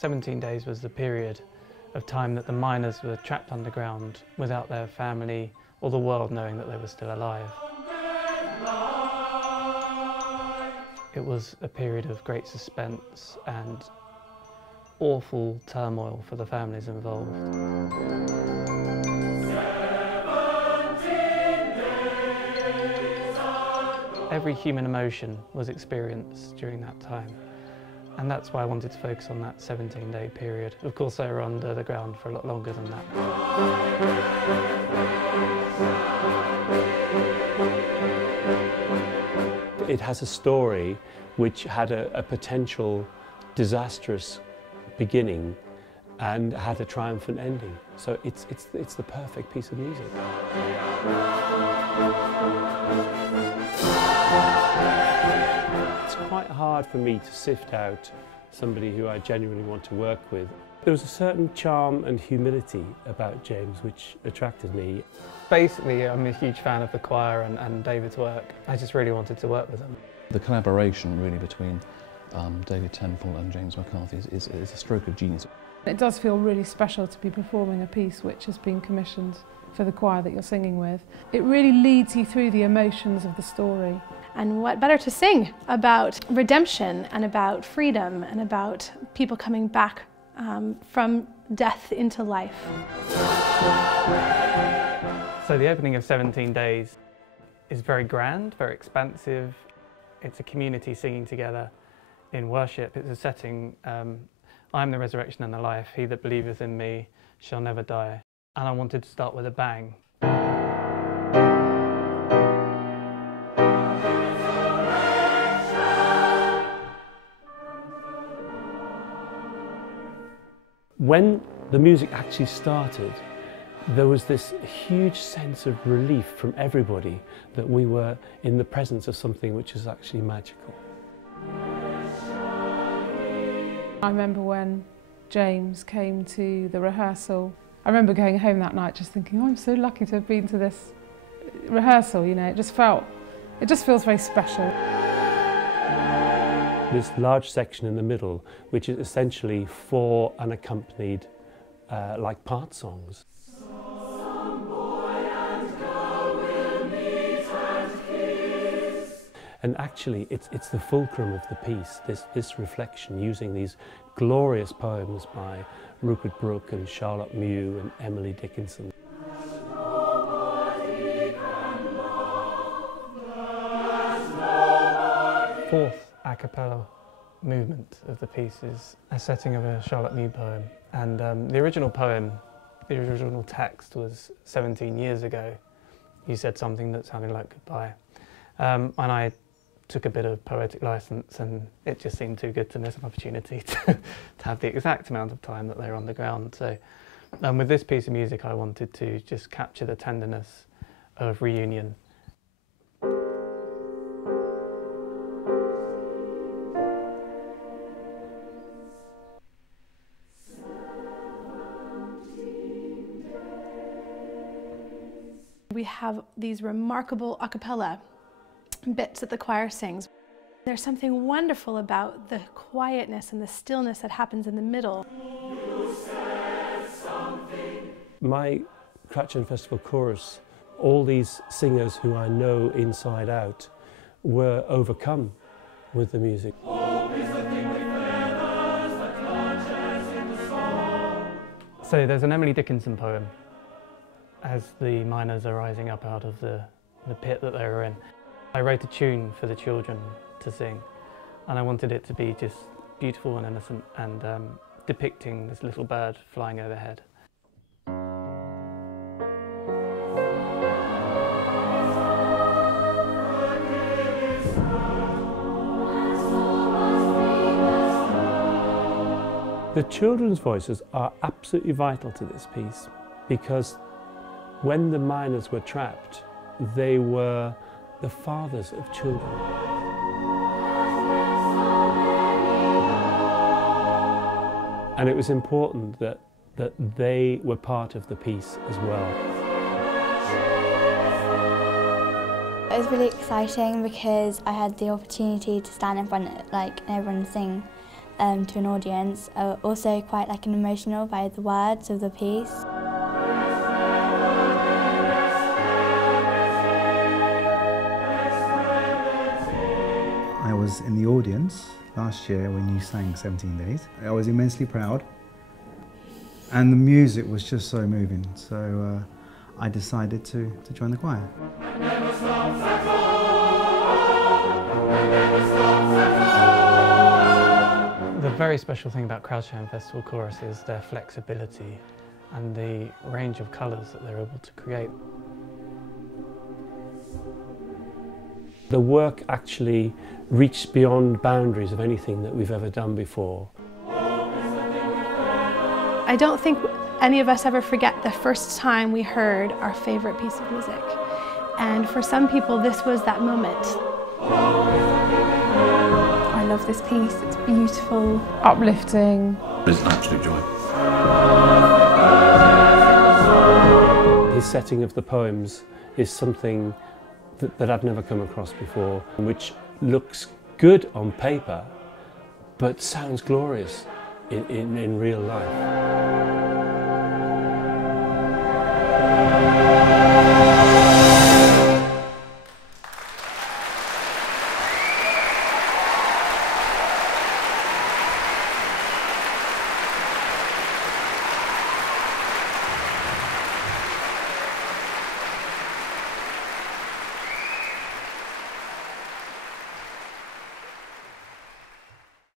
17 days was the period of time that the miners were trapped underground without their family or the world knowing that they were still alive. It was a period of great suspense and awful turmoil for the families involved. Every human emotion was experienced during that time, and that's why I wanted to focus on that 17-day period. Of course, they were under the ground for a lot longer than that. It has a story which had a potential disastrous beginning and had a triumphant ending. So it's the perfect piece of music. It's quite hard for me to sift out somebody who I genuinely want to work with. There was a certain charm and humility about James which attracted me. Basically, I'm a huge fan of the choir and David's work. I just really wanted to work with them. The collaboration really between David Temple and James McCarthy is a stroke of genius. It does feel really special to be performing a piece which has been commissioned for the choir that you're singing with. It really leads you through the emotions of the story. And what better to sing about redemption and about freedom and about people coming back from death into life. So the opening of 17 Days is very grand, very expansive. It's a community singing together in worship. It's a setting, I am the resurrection and the life, he that believeth in me shall never die. And I wanted to start with a bang. When the music actually started, there was this huge sense of relief from everybody that we were in the presence of something which is actually magical. I remember when James came to the rehearsal. I remember going home that night just thinking, oh, I'm so lucky to have been to this rehearsal, you know, it just feels very special. This large section in the middle, which is essentially 4 unaccompanied, like part songs. And actually, it's the fulcrum of the piece, this reflection, using these glorious poems by Rupert Brooke and Charlotte Mew and Emily Dickinson. Fourth Acappella movement of the piece is a setting of a Charlotte Mew poem. And the original poem, the original text was 17 years ago. You said something that sounded like goodbye. And I took a bit of poetic license, and it just seemed too good to miss an opportunity to have the exact amount of time that they were on the ground. So with this piece of music, I wanted to just capture the tenderness of reunion. We have these remarkable a cappella bits that the choir sings. There's something wonderful about the quietness and the stillness that happens in the middle. My Cratchit Festival chorus, all these singers who I know inside out were overcome with the music. So there's an Emily Dickinson poem as the miners are rising up out of the pit that they were in. I wrote a tune for the children to sing, and I wanted it to be just beautiful and innocent and depicting this little bird flying overhead. The children's voices are absolutely vital to this piece, because when the miners were trapped, they were the fathers of children. And it was important that they were part of the piece as well. It was really exciting because I had the opportunity to stand in front of everyone and sing to an audience, also quite like an emotional by the words of the piece. I was in the audience last year when you sang 17 Days. I was immensely proud, and the music was just so moving, so I decided to join the choir. The very special thing about Crowdsham Festival Chorus is their flexibility and the range of colours that they're able to create. The work actually reached beyond boundaries of anything that we've ever done before. I don't think any of us ever forget the first time we heard our favourite piece of music. And for some people, this was that moment. I love this piece, it's beautiful. Uplifting. It's an absolute joy. His setting of the poems is something that I've never come across before, which looks good on paper, but sounds glorious in real life.